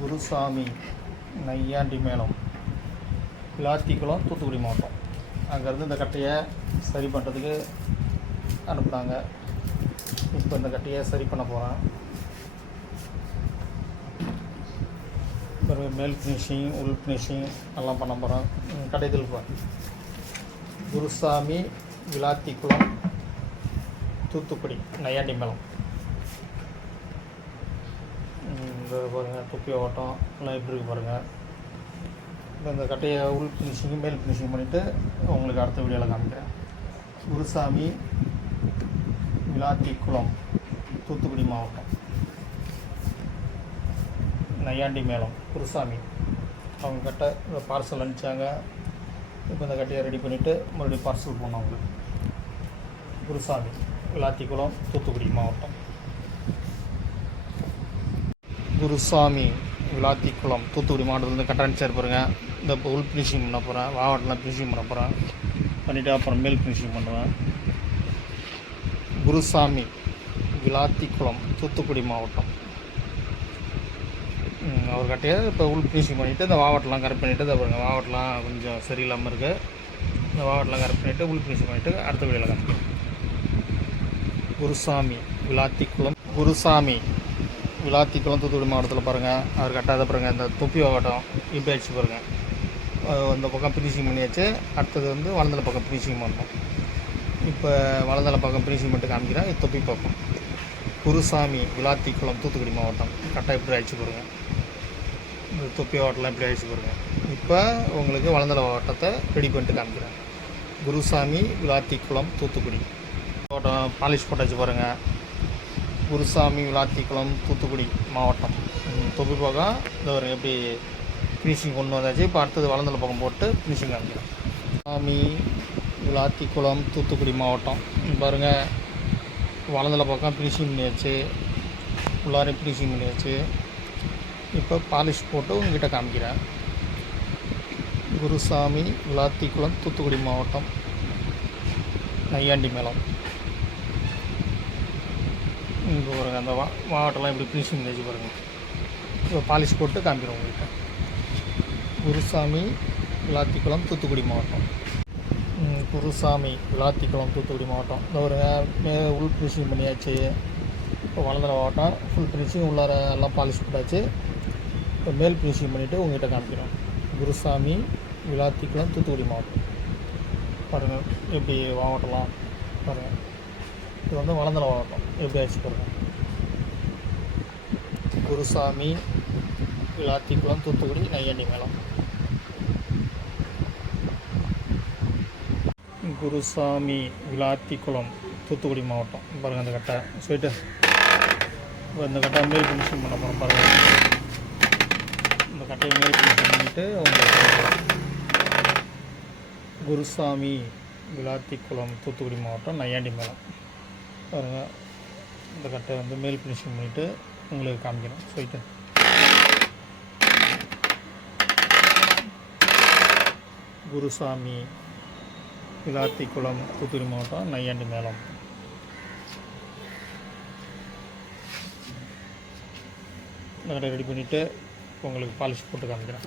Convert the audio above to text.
குருசாமி நையாண்டி மேளம், விளாத்திக்குளம், தூத்துக்குடி மாவட்டம். அங்கேருந்து இந்த கட்டையை சரி பண்ணுறதுக்கு அனுப்புனாங்க. இப்போ இந்த கட்டையை சரி பண்ண போகிறேன். பிறகு மேல் ஃபினிஷிங், உள் ஃபினிஷிங் எல்லாம் பண்ண போகிறேன். கடையில் குருசாமி விளாத்திக்குளம், தூத்துக்குடி நையாண்டி மேளம். இந்த பாருங்கள், தொப்பி ஓட்டம் எல்லாம் எப்படி இருக்குது பாருங்கள். இப்போ இந்த கட்டையை உள் ஃபினிஷிங்கு மேல் ஃபினிஷிங் பண்ணிவிட்டு உங்களுக்கு அடுத்த வீடியோவில் காமிக்கிறேன். குருசாமி விளாத்திக்குளம், தூத்துக்குடி மாவட்டம், நையாண்டி மேளம் குருசாமி. அவங்க கட்டை இந்த பார்சல் அனுப்பிச்சாங்க. இப்போ இந்த கட்டையை ரெடி பண்ணிவிட்டு மறுபடியும் பார்சல் போனோம் அவங்களுக்கு. குருசாமி விளாத்திக்குளம், தூத்துக்குடி மாவட்டம். குருசாமி விளாத்திக்குளம், தூத்துக்குடி மாவட்டத்துலேருந்து கட்டை அனுப்பிச்சார் பாருங்கள். இந்த இப்போ உள் ஃபினிஷிங் பண்ண போகிறேன், வாவட்டெலாம் ஃபினிஷிங் பண்ண போகிறேன். பண்ணிவிட்டு அப்புறம் மேல் ஃபினிஷிங் பண்ணுவேன். குருசாமி விளாத்திக்குளம், தூத்துக்குடி மாவட்டம். அவர் கட்டையை இப்போ உள் ஃபினிஷிங் பண்ணிவிட்டு இந்த வாவட்டெலாம் கரெக்ட் பண்ணிவிட்டு இதை பாருங்கள், வாவட்டெலாம் கொஞ்சம் சரியில்லாமல் இருக்குது. இந்த வாவட்டெலாம் கரெக்ட் பண்ணிவிட்டு உள் ஃபினிஷிங் பண்ணிவிட்டு அடுத்த வீடியோவில் காமிக்கிறேன். குருசாமி விளாத்திக்குளம், குருசாமி விளாத்திக்குளம், தூத்துக்குடி மாவட்டத்தில் பாருங்கள். அவர் கட்டாத பாருங்கள், இந்த தொப்பி வாவட்டம் இப்படி ஆகிடுச்சு பாருங்கள். இந்த பக்கம் ஃபினிஷிங் பண்ணியாச்சு. அடுத்தது வந்து வலந்தலை பக்கம் ஃபினிஷிங் பண்ணணும். இப்போ வலந்தலை பக்கம் ஃபினிஷிங் பண்ணிட்டு காமிக்கிறேன். இது தொப்பி பக்கம். குருசாமி விளாத்திக்குளம், தூத்துக்குடி மாவட்டம். கட்டை இப்படி ஆகிடுச்சு பாருங்கள். இந்த தொப்பி வாவட்டெலாம் இப்படி ஆகிடுச்சு பாருங்கள். இப்போ உங்களுக்கு வலந்தலை வாவட்டத்தை ரெடி பண்ணிட்டு காமிக்கிறேன். குருசாமி விளாத்திக்குளம், தூத்துக்குடி மாவட்டம். பாலிஷ் போட்டாச்சு பாருங்கள். குருசாமி விளாத்திக்குளம், தூத்துக்குடி மாவட்டம். தொப்பி பக்கம் இந்த ஒரு எப்படி ஃபினிஷிங் கொண்டு வந்தாச்சு. இப்போ அடுத்தது வலந்தலை பக்கம் போட்டு ஃபினிஷிங் காமிக்கிறேன். குருசாமி விளாத்திக்குளம், தூத்துக்குடி மாவட்டம். பாருங்கள், வலந்தலை பக்கம் ஃபினிஷிங் பண்ணியாச்சு, உள்ளாரையும் ஃபினிஷிங் பண்ணியாச்சு. இப்போ பாலிஷ் போட்டு உங்ககிட்ட காமிக்கிறேன். குருசாமி விளாத்திக்குளம், தூத்துக்குடி மாவட்டம், நையாண்டி மேளம். இங்கே பாருங்கள், அந்த வாவட்டெல்லாம் இப்படி ஃபினிஷிங் பண்ணியாச்சு பாருங்கள். இப்போ பாலிஷ் போட்டு காமிக்கிறோம் உங்கள்கிட்ட. குருசாமி விளாத்திக்குளம், தூத்துக்குடி மாவட்டம். குருசாமி விளாத்திக்குளம், தூத்துக்குடி மாவட்டம். இந்த ஒரு உள் ஃபினிஷிங் பண்ணியாச்சு. இப்போ வலந்தலை மாவட்டம் ஃபுல் ஃபினிஷிங், உள்ளார எல்லாம் பாலிஷ் போட்டாச்சு. இப்போ மேல் ஃபினிஷிங் பண்ணிவிட்டு உங்கள்கிட்ட காமிக்கிறோம். குருசாமி விளாத்திக்குளம், தூத்துக்குடி மாவட்டம். பாருங்கள் எப்படி மாவட்டம்லாம் பாருங்கள். இது வந்து வலந்தலை மாவட்டம் எப்படி ஆச்சு பாருங்கள். குருசாமி விளாத்திக்குளம், தூத்துக்குடி நையாண்டி மேளம். குருசாமி விளாத்திக்குளம், தூத்துக்குடி மாவட்டம். பாருங்கள், அந்த கட்டை ஸ்வீட்டு. இப்போ இந்த கட்டை மேல் ஃபினிஷிங் பண்ண போகிறோம் பாருங்கள். இந்த கட்டையை மேல் ஃபினிஷிங் பண்ணிவிட்டு உங்களுக்கு குருசாமி விளாத்திக்குளம், தூத்துக்குடி மாவட்டம், நையாண்டி மேளம். பாருங்கள், இந்த கட்டை வந்து மேல் ஃபினிஷிங் பண்ணிவிட்டு உங்களுக்கு காமிக்கணும் ஸ்வீட்டு. குருசாமி விளாத்திக்குளம், தூத்துக்குடி மாவட்டம், நையாண்டி மேளம். இந்த கடை ரெடி பண்ணிவிட்டு உங்களுக்கு பாலிஷ் போட்டு காமிக்கிறேன்.